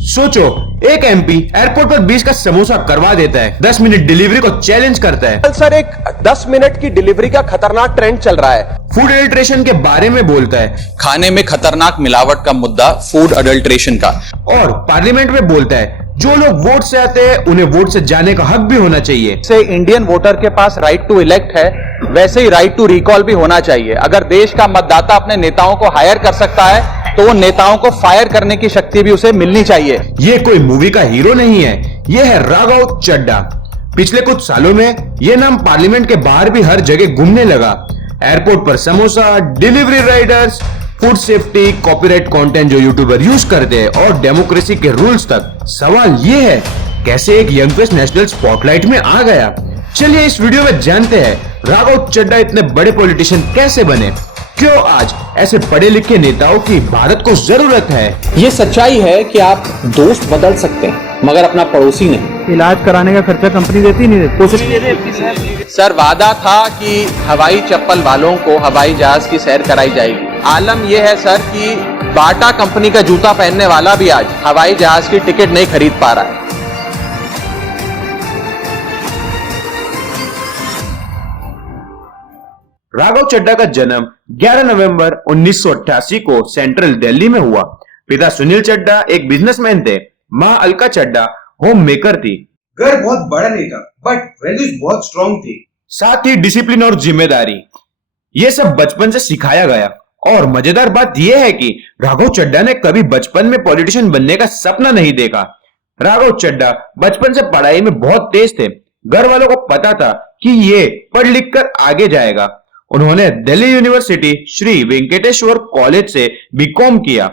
सोचो, एक MP airport पर 20 का समोसा करवा देता है, 10 मिनट डिलीवरी को चैलेंज करता है। सर, एक 10 मिनट की डिलीवरी का खतरनाक ट्रेंड चल रहा है। फूड एडल्ट्रेशन के बारे में बोलता है, खाने में खतरनाक मिलावट का मुद्दा फूड अडल्ट्रेशन का। और पार्लियामेंट में बोलता है जो लोग वोट से आते हैं उन्हें वोट से जाने का हक भी होना चाहिए। से इंडियन वोटर के पास राइट टू इलेक्ट है, वैसे ही राइट टू रिकॉल भी होना चाहिए। अगर देश का मतदाता अपने नेताओं को हायर कर सकता है तो वो नेताओं को फायर करने की शक्ति भी उसे मिलनी चाहिए। ये कोई मूवी का हीरो नहीं है, ये है राघव चड्ढा। पिछले कुछ सालों में ये नाम पार्लियामेंट के बाहर भी हर जगह घूमने लगा। एयरपोर्ट पर samosa, delivery Riders, food safety, copyright content जो यूट्यूबर यूज करते हैं और डेमोक्रेसी के रूल्स तक। सवाल ये है, कैसे एक यंग फेस नेशनल स्पॉटलाइट में आ गया? चलिए इस वीडियो में जानते हैं राघव चड्ढा इतने बड़े पॉलिटिशियन कैसे बने, क्यों आज ऐसे पढ़े लिखे नेताओं की भारत को जरूरत है। ये सच्चाई है कि आप दोस्त बदल सकते हैं मगर अपना पड़ोसी नहीं। इलाज कराने का खर्चा कंपनी देती नहीं देती, कोशिश। सर, वादा था कि हवाई चप्पल वालों को हवाई जहाज की सैर कराई जाएगी। आलम यह है सर कि बाटा कंपनी का जूता पहनने वाला भी आज हवाई जहाज की टिकट नहीं खरीद पा रहा है। राघव चड्ढा का जन्म 11 नवंबर 1988 को सेंट्रल दिल्ली में हुआ। पिता सुनील चड्ढा एक बिजनेसमैन थे, मां अलका चड्ढा होम मेकर थी। घर बहुत बड़ा नहीं था बट वैल्यूज बहुत स्ट्रॉन्ग थी। साथ ही डिसिप्लिन और जिम्मेदारी, ये सब बचपन से सिखाया गया। और मजेदार बात यह है कि राघव चड्ढा ने कभी बचपन में पॉलिटिशियन बनने का सपना नहीं देखा। राघव चड्ढा बचपन से पढ़ाई में बहुत तेज थे। घर वालों को पता था कि ये पढ़ लिख कर आगे जाएगा। उन्होंने दिल्ली यूनिवर्सिटी श्री वेंकटेश्वर कॉलेज से बीकॉम किया,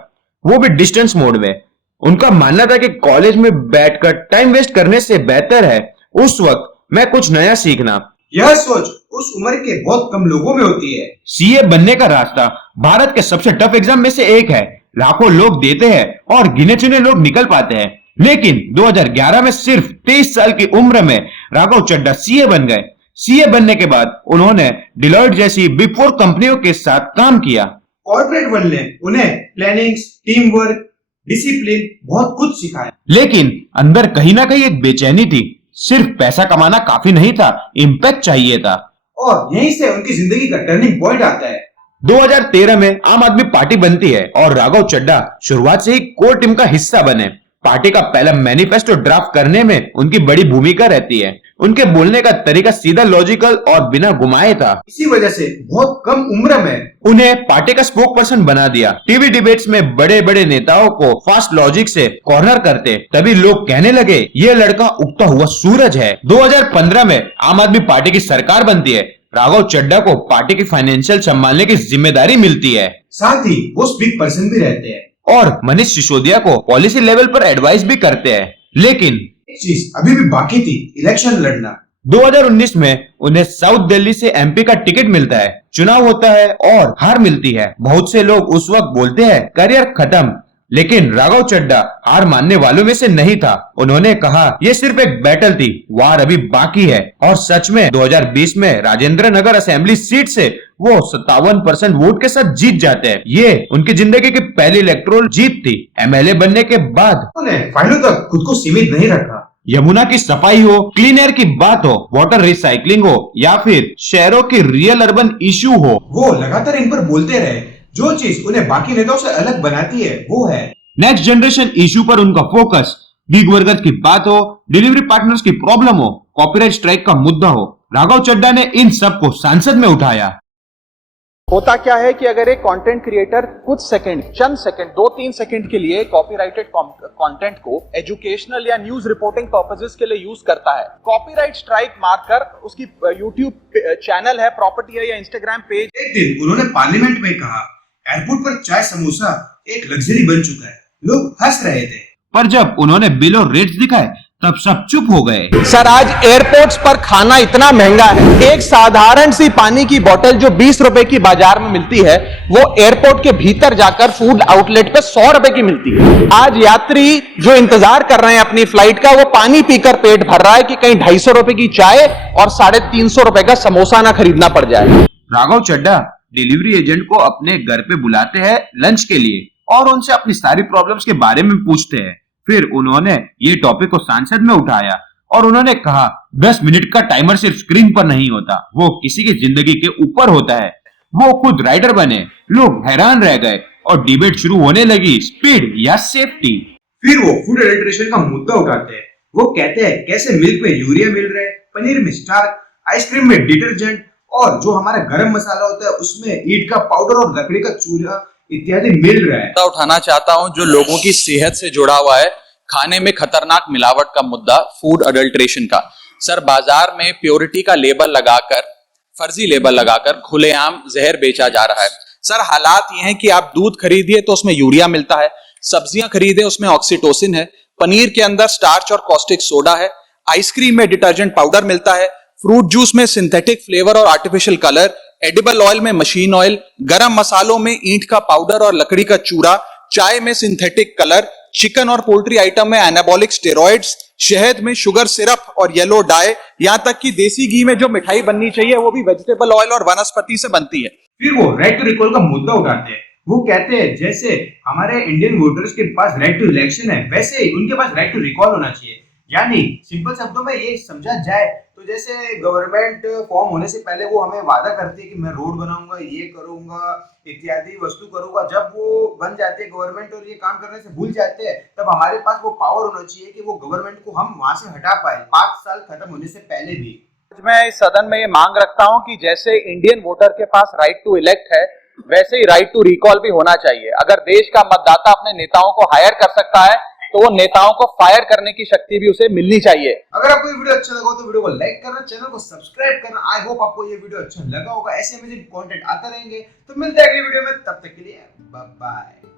वो भी डिस्टेंस मोड में। उनका मानना था कि कॉलेज में बैठकर टाइम वेस्ट करने से बेहतर है उस वक्त मैं कुछ नया सीखना। यह सोच उस उम्र के बहुत कम लोगों में होती है। सीए बनने का रास्ता भारत के सबसे टफ एग्जाम में से एक है। लाखों लोग देते हैं और गिने चुने लोग निकल पाते हैं, लेकिन 2011 में सिर्फ 23 साल की उम्र में राघव चड्ढा सीए बन गए। सीए बनने के बाद उन्होंने डिलॉयट जैसी बिग 4 कंपनियों के साथ काम किया। कॉर्पोरेट वर्ल्ड ने उन्हें प्लानिंग, टीम वर्क, डिसिप्लिन बहुत कुछ सिखाया। लेकिन अंदर कहीं ना कहीं एक बेचैनी थी। सिर्फ पैसा कमाना काफी नहीं था, इम्पैक्ट चाहिए था। और यहीं से उनकी जिंदगी का टर्निंग पॉइंट आता है। 2013 में आम आदमी पार्टी बनती है और राघव चड्ढा शुरुआत से ही कोर टीम का हिस्सा बने। पार्टी का पहला मैनिफेस्टो ड्राफ्ट करने में उनकी बड़ी भूमिका रहती है। उनके बोलने का तरीका सीधा, लॉजिकल और बिना घुमाए था। इसी वजह से बहुत कम उम्र में उन्हें पार्टी का स्पोक पर्सन बना दिया। टीवी डिबेट्स में बड़े बड़े नेताओं को फास्ट लॉजिक से कॉर्नर करते, तभी लोग कहने लगे ये लड़का उगता हुआ सूरज है। 2015 में आम आदमी पार्टी की सरकार बनती है। राघव चड्ढा को पार्टी की फाइनेंशियल संभालने की जिम्मेदारी मिलती है। साथ ही वो स्पीक पर्सन भी रहते हैं और मनीष सिसोदिया को पॉलिसी लेवल पर एडवाइस भी करते हैं। लेकिन एक चीज अभी भी बाकी थी, इलेक्शन लड़ना। 2019 में उन्हें साउथ दिल्ली से एमपी का टिकट मिलता है। चुनाव होता है और हार मिलती है। बहुत से लोग उस वक्त बोलते हैं करियर खत्म, लेकिन राघव चड्ढा हार मानने वालों में से नहीं था। उन्होंने कहा ये सिर्फ एक बैटल थी, वार अभी बाकी है। और सच में 2020 में राजेंद्र नगर असेंबली सीट से वो 57% वोट के साथ जीत जाते हैं। ये उनकी जिंदगी की पहली इलेक्टोरल जीत थी। एमएलए बनने के बाद उन्होंने फाइनल तक खुद को सीमित नहीं रखा। यमुना की सफाई हो, क्लीन एयर की बात हो, वाटर रिसाइकलिंग हो या फिर शहरों की रियल अर्बन इश्यू हो, वो लगातार इन पर बोलते रहे। जो चीज उन्हें बाकी नेताओं से अलग बनाती है वो है नेक्स्ट जनरेशन इश्यू पर उनका फोकस। गिग वर्कर्स की बात हो, डिलीवरी पार्टनर्स की प्रॉब्लम हो, कॉपीराइट स्ट्राइक का मुद्दा हो, राघव चड्ढा ने इन सब को संसद में उठाया। होता क्या है कि अगर एक कंटेंट क्रिएटर कुछ सेकंड, चंद सेकंड, 2-3 सेकंड के लिए कॉपीराइटेड कंटेंट को एजुकेशनल या न्यूज रिपोर्टिंग पर्पसेस के लिए यूज करता है, कॉपीराइट स्ट्राइक मारकर उसकी यूट्यूब चैनल है, प्रॉपर्टी है या इंस्टाग्राम पेज। एक दिन उन्होंने पार्लियामेंट में कहा एयरपोर्ट पर चाय समोसा एक लग्जरी बन चुका है। लोग हंस रहे थे, पर जब उन्होंने बिल और रेट्स दिखाए तब सब चुप हो गए। सर, आज एयरपोर्ट्स पर खाना इतना महंगा है, एक साधारण सी पानी की बोतल जो 20 रुपए की बाजार में मिलती है वो एयरपोर्ट के भीतर जाकर फूड आउटलेट पे 100 रुपए की मिलती है। आज यात्री जो इंतजार कर रहे हैं अपनी फ्लाइट का, वो पानी पीकर पेट भर रहा है कि कहीं 250 रुपए की चाय और 350 रुपए का समोसा ना खरीदना पड़ जाए। राघव चड्ढा डिलीवरी एजेंट को अपने घर पे बुलाते हैं लंच के लिए और उनसे अपनी सारी प्रॉब्लम्स के बारे में पूछते हैं। फिर उन्होंने ये टॉपिक को संसद में उठाया और उन्होंने कहा 10 मिनट का टाइमर सिर्फ स्क्रीन पर नहीं होता, वो किसी की जिंदगी के ऊपर होता है। वो खुद राइटर बने। लोग हैरान रह गए और डिबेट शुरू होने लगी, स्पीड या सेफ्टी। फिर वो फूड एडल्ट्रेशन का मुद्दा उठाते हैं। वो कहते हैं कैसे मिल्क में यूरिया मिल रहा है, पनीर में स्टार्च, आइसक्रीम में डिटर्जेंट और जो हमारा गरम मसाला होता है उसमें ईंट का पाउडर और लकड़ी का चूल्हा इत्यादि मिल रहा है। मुद्दा उठाना चाहता हूं जो लोगों की सेहत से जुड़ा हुआ है, खाने में खतरनाक मिलावट का मुद्दा, फूड अडल्ट्रेशन का। सर, बाजार में प्योरिटी का लेबल लगाकर, फर्जी लेबल लगाकर खुलेआम जहर बेचा जा रहा है। सर, हालात ये हैं कि आप दूध खरीदिए तो उसमें यूरिया मिलता है, सब्जियां खरीदे उसमें ऑक्सीटोसिन है, पनीर के अंदर स्टार्च और कॉस्टिक सोडा है, आइसक्रीम में डिटर्जेंट पाउडर मिलता है, फ्रूट जूस में सिंथेटिक फ्लेवर और आर्टिफिशियल कलर, एडिबल ऑयल में मशीन ऑयल, गरम मसालों में ईंट का पाउडर और लकड़ी का चूरा, चाय में सिंथेटिक कलर, चिकन और पोल्ट्री आइटम में एनाबॉलिक स्टेरॉइड्स, शहद में शुगर सिरप और येलो डाई, यहाँ तक कि देसी घी में जो मिठाई बननी चाहिए वो भी वेजिटेबल ऑयल और वनस्पति से बनती है। फिर वो राइट टू रिकॉल का मुद्दा उठाते हैं। वो कहते हैं जैसे हमारे इंडियन वोटर्स के पास राइट टू इलेक्शन है, वैसे ही उनके पास राइट टू रिकॉल होना चाहिए। यानी सिंपल शब्दों में ये समझा जाए तो जैसे गवर्नमेंट फॉर्म होने से पहले वो हमें वादा करती है कि मैं रोड बनाऊंगा, ये करूंगा, इत्यादि वस्तु करूंगा। जब वो बन जाते हैं गवर्नमेंट और ये काम करने से भूल जाते हैं, तब हमारे पास वो पावर होना चाहिए कि वो गवर्नमेंट को हम वहां से हटा पाए 5 साल खत्म होने से पहले भी। मैं इस सदन में ये मांग रखता हूं कि जैसे इंडियन वोटर के पास राइट टू इलेक्ट है, वैसे ही राइट टू रिकॉल भी होना चाहिए। अगर देश का मतदाता अपने नेताओं को हायर कर सकता है तो वो नेताओं को फायर करने की शक्ति भी उसे मिलनी चाहिए। अगर आपको ये वीडियो अच्छा लगा हो तो वीडियो को लाइक करना, चैनल को सब्सक्राइब करना। आई होप आपको ये वीडियो अच्छा लगा होगा। ऐसे अमेजिंग कंटेंट आते रहेंगे। तो मिलते हैं अगली वीडियो में, तब तक के लिए बाय बाय।